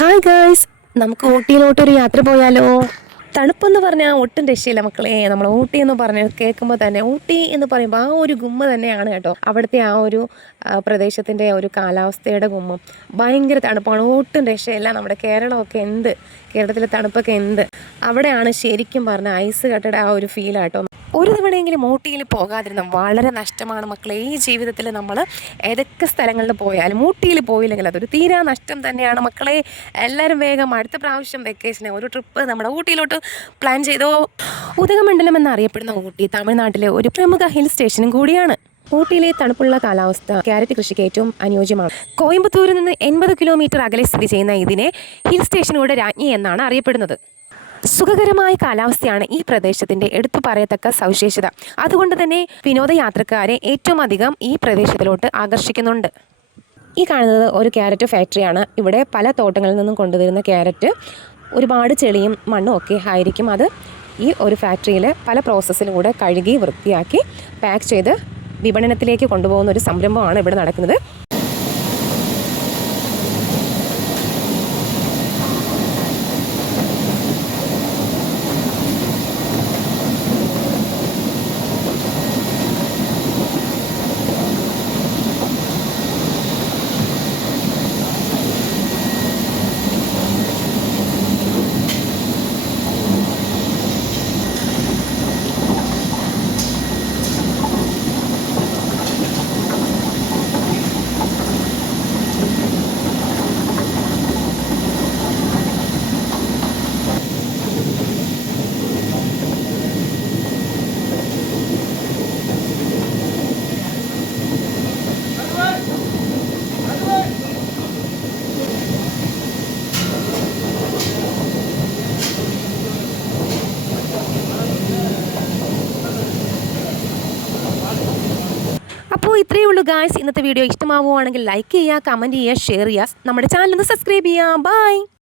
Hi guys, നമുക്ക് ഊട്ടിയിലോട്ടൊരു യാത്ര പോയാലോ? തണുപ്പെന്ന് പറഞ്ഞാൽ ഒട്ടും രക്ഷയില്ല മക്കളെ. നമ്മൾ ഊട്ടി എന്ന് പറഞ്ഞ് കേൾക്കുമ്പോൾ തന്നെ ഊട്ടി എന്ന് പറയുമ്പോൾ ആ ഒരു ഗുമ്മ തന്നെയാണ് കേട്ടോ. അവിടുത്തെ ആ ഒരു പ്രദേശത്തിൻ്റെ ഒരു കാലാവസ്ഥയുടെ ഗുമ്മം ഭയങ്കര തണുപ്പാണ്, ഒട്ടും രക്ഷയില്ല. നമ്മുടെ കേരളമൊക്കെ എന്ത്, കേരളത്തിലെ തണുപ്പൊക്കെ എന്ത്, അവിടെയാണ് ശരിക്കും പറഞ്ഞ ഐസ് കട്ടയുടെ ആ ഒരു ഫീലാട്ടോ. ഒരു തവണയെങ്കിലും ഊട്ടിയിൽ പോകാതിരുന്ന വളരെ നഷ്ടമാണ് മക്കളെ. ഈ ജീവിതത്തിൽ നമ്മൾ ഏതൊക്കെ സ്ഥലങ്ങളിൽ പോയാലും ഊട്ടിയിൽ പോയില്ലെങ്കിൽ അതൊരു തീരാ നഷ്ടം തന്നെയാണ് മക്കളെ. എല്ലാവരും വേഗം അടുത്ത പ്രാവശ്യം വെക്കേഷന് ഒരു ട്രിപ്പ് നമ്മുടെ ഊട്ടിയിലോട്ട് പ്ലാൻ ചെയ്തോ. ഉദകമണ്ഡലം എന്നറിയപ്പെടുന്ന ഊട്ടി തമിഴ്നാട്ടിലെ ഒരു പ്രമുഖ ഹിൽ സ്റ്റേഷനും കൂടിയാണ്. ഊട്ടിയിലെ തണുപ്പുള്ള കാലാവസ്ഥ ക്യാരറ്റ് കൃഷിക്ക് ഏറ്റവും അനുയോജ്യമാണ്. കോയമ്പത്തൂരിൽ നിന്ന് 80 കിലോമീറ്റർ അകലെ സ്ഥിതി ചെയ്യുന്ന ഇതിനെ ഹിൽ സ്റ്റേഷനുകളുടെ രാജ്ഞി എന്നാണ് അറിയപ്പെടുന്നത്. സുഖകരമായ കാലാവസ്ഥയാണ് ഈ പ്രദേശത്തിൻ്റെ എടുത്തു പറയത്തക്ക സവിശേഷത. അതുകൊണ്ട് തന്നെ വിനോദയാത്രക്കാരെ ഏറ്റവും അധികം ഈ പ്രദേശത്തിലോട്ട് ആകർഷിക്കുന്നുണ്ട്. ഈ കാണുന്നത് ഒരു ക്യാരറ്റ് ഫാക്ടറിയാണ്. ഇവിടെ പല തോട്ടങ്ങളിൽ നിന്നും കൊണ്ടുവരുന്ന ക്യാരറ്റ് ഒരുപാട് ചെളിയും മണ്ണും ഒക്കെ ആയിരിക്കും. അത് ഈ ഒരു ഫാക്ടറിയിൽ പല പ്രോസസ്സിലൂടെ കഴുകി വൃത്തിയാക്കി പാക്ക് ചെയ്ത് വിപണനത്തിലേക്ക് കൊണ്ടുപോകുന്ന ഒരു സംരംഭമാണ് ഇവിടെ നടക്കുന്നത്. അപ്പോൾ ഇത്രയേ ഉള്ളൂ ഗായ്സ്. ഇന്നത്തെ വീഡിയോ ഇഷ്ടമാവുകയാണെങ്കിൽ ലൈക്ക് ചെയ്യുക, കമൻറ്റ് ചെയ്യുക, ഷെയർ ചെയ്യുക, നമ്മുടെ ചാനൽ ഒന്ന് സബ്സ്ക്രൈബ് ചെയ്യുക. ബൈ.